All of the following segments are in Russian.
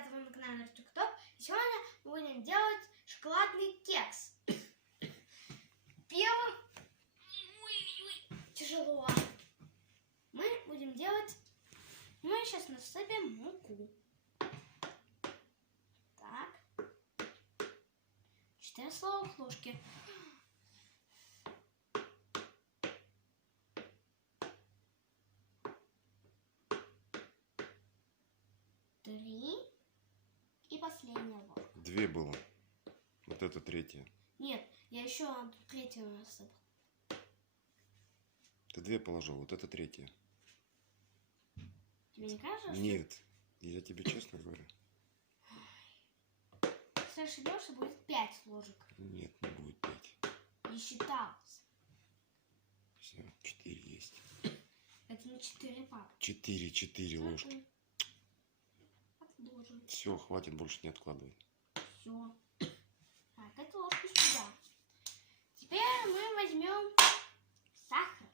ребята, вы на канале ТикТок. И сегодня мы будем делать шоколадный кекс. Первым тяжело. Мы будем делать. Мы сейчас насыпем муку. Так. 4 столовых ложки. И последняя ложка. 2 было. Вот это 3. Нет, я еще 3 насыпал. Ты 2 положил, вот это 3. Тебе не кажется? Нет, я тебе честно говорю. Если ошибешься, будет 5 ложек. Нет, не будет 5. Не считалось. Все, 4 есть. Это не 4, папа. 4 ложки. Отложим. Все, хватит, больше не откладывай. Все. Так, эту ложку сюда. Теперь мы возьмем сахар.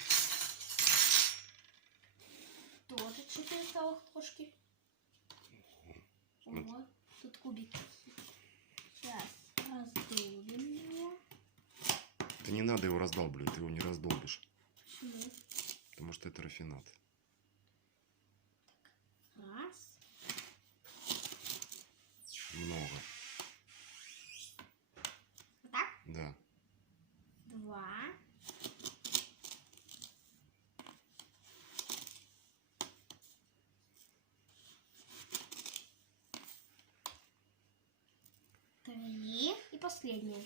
Тоже 4 столовых ложки. Ого, тут кубики. Сейчас раздолбим его. Да не надо его раздолбливать, ты его не раздолбишь. Почему? Потому что это рафинат. Раз. Много. Вот так? Да. 2. 3. И последнее.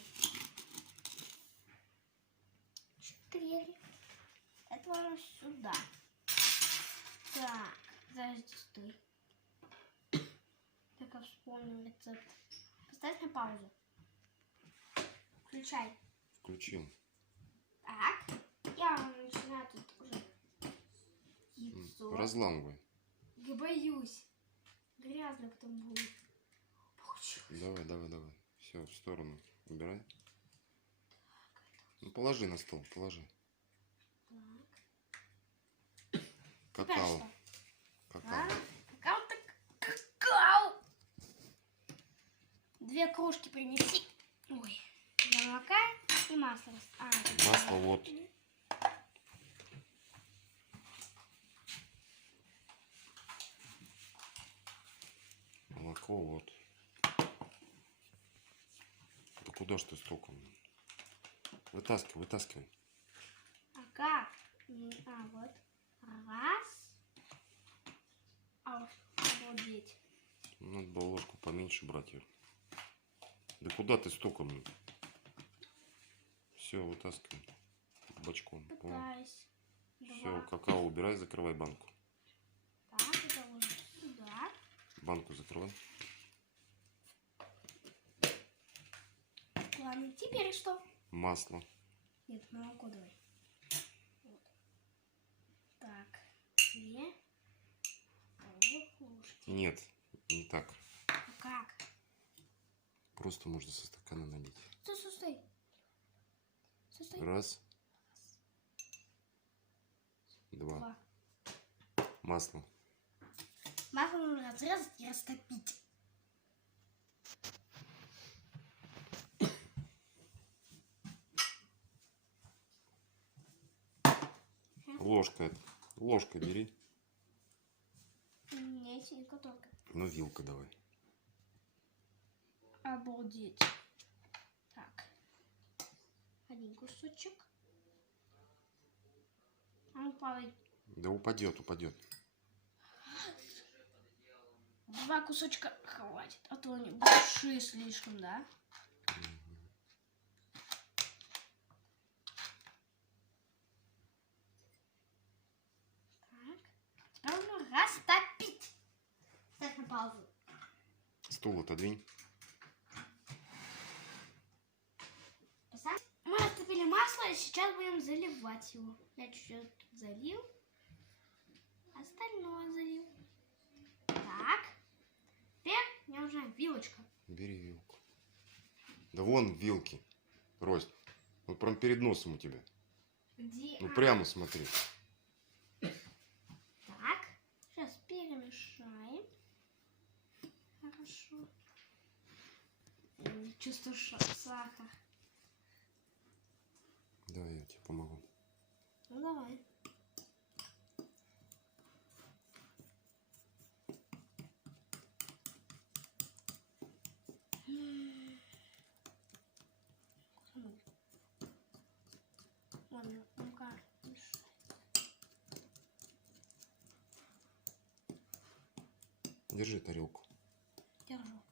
4. Это ложим сюда. Так, подожди, стой. Только вспомнил рецепт. Поставь на паузу. Включай. Включил. Так, я начинаю тут уже яйцо. Разламывай. Я боюсь. Грязно потом будет. Получилось. Давай. Все, в сторону. Убирай. Ну, положи на стол, положи. Так. Какао. Теперь что? Какао. Какао так какао. 2 кружки принеси. Ой. Молока и масло. Масло вот. Молоко вот. Да куда ж ты столько? Вытаскивай. А как? А, вот. Раз. Обалдеть. Надо было ложку поменьше брать ее. Да куда ты столько? Все, вытаскивай. Бочком. Пытаюсь. Все, какао убирай, закрывай банку. Так, это ложим сюда. Банку закрывай. Ладно, теперь что? Масло. Нет, молоко давай. Вот. Так, 2 столовых ложки. Нет, не так. А как? Просто можно со стакана налить. Стой. Раз. 2. Масло. Масло нужно разрезать и растопить. Ложкой бери. Нет, синька только. Ну, вилка давай. Обалдеть. Так. 1 кусочек. А ну, падай. Да упадет. 2 кусочка хватит, а то они большие слишком, да? Так. Теперь нужно растопить. Ставь на паузу. Стул отодвинь. Мы растопили масло и сейчас будем заливать его. Я чуть-чуть залил. Остальное залил. Так. Теперь мне нужна вилочка. Бери вилку. Да вон вилки. Рость. Вот прям перед носом у тебя. Где? Ну прямо смотри. Так. Сейчас перемешаем. Хорошо. Чувствую сахар. Да, я тебе помогу. Ну давай. Ладно, ну-ка. Держи тарелку. Держу.